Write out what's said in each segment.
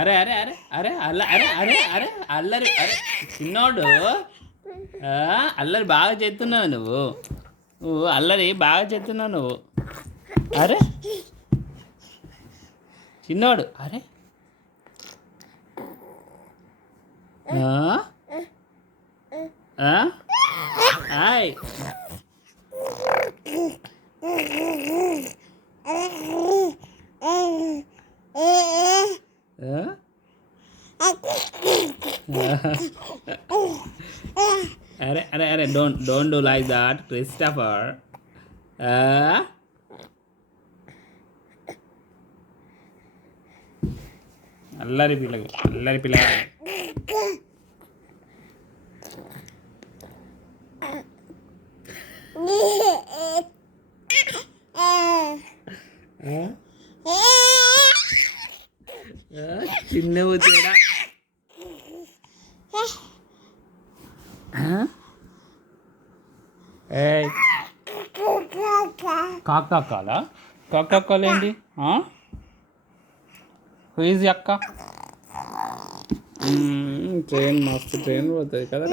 అరే అరే అరే అరే అల్ల అరే అరే అరే అల్లరి అరే చిన్నోడు అల్లరి బాగా చేస్తున్నావు నువ్వు నువ్వు అల్లరి బాగా చేస్తున్నావు నువ్వు అరే చిన్నోడు అరే హాయ్ అరే అరే అరే don't do like that Christopher అల్లరి పిల్ల చిన్న తేడా కాకాకాలా కాకాకాలు ఏంటి హుయిజ్ అక్క ట్రైన్ మస్తు ట్రైన్ పోతుంది కదా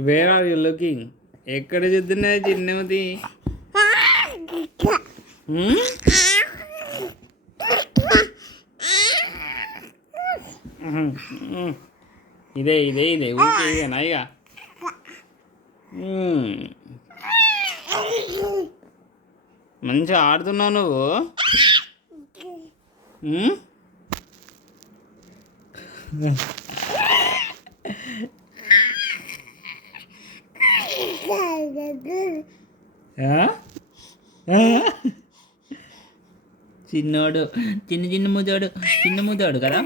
వేర్ ఆర్ యూ లుకింగ్ ఎక్కడ చూస్తున్నాయి చిన్నది ఇదే ఇదే ఇదే ఊరికే ఇదేనా ఇక మంచిగా ఆడుతున్నావు నువ్వు చిన్నోడు చిన్న ముద్దోడు కదా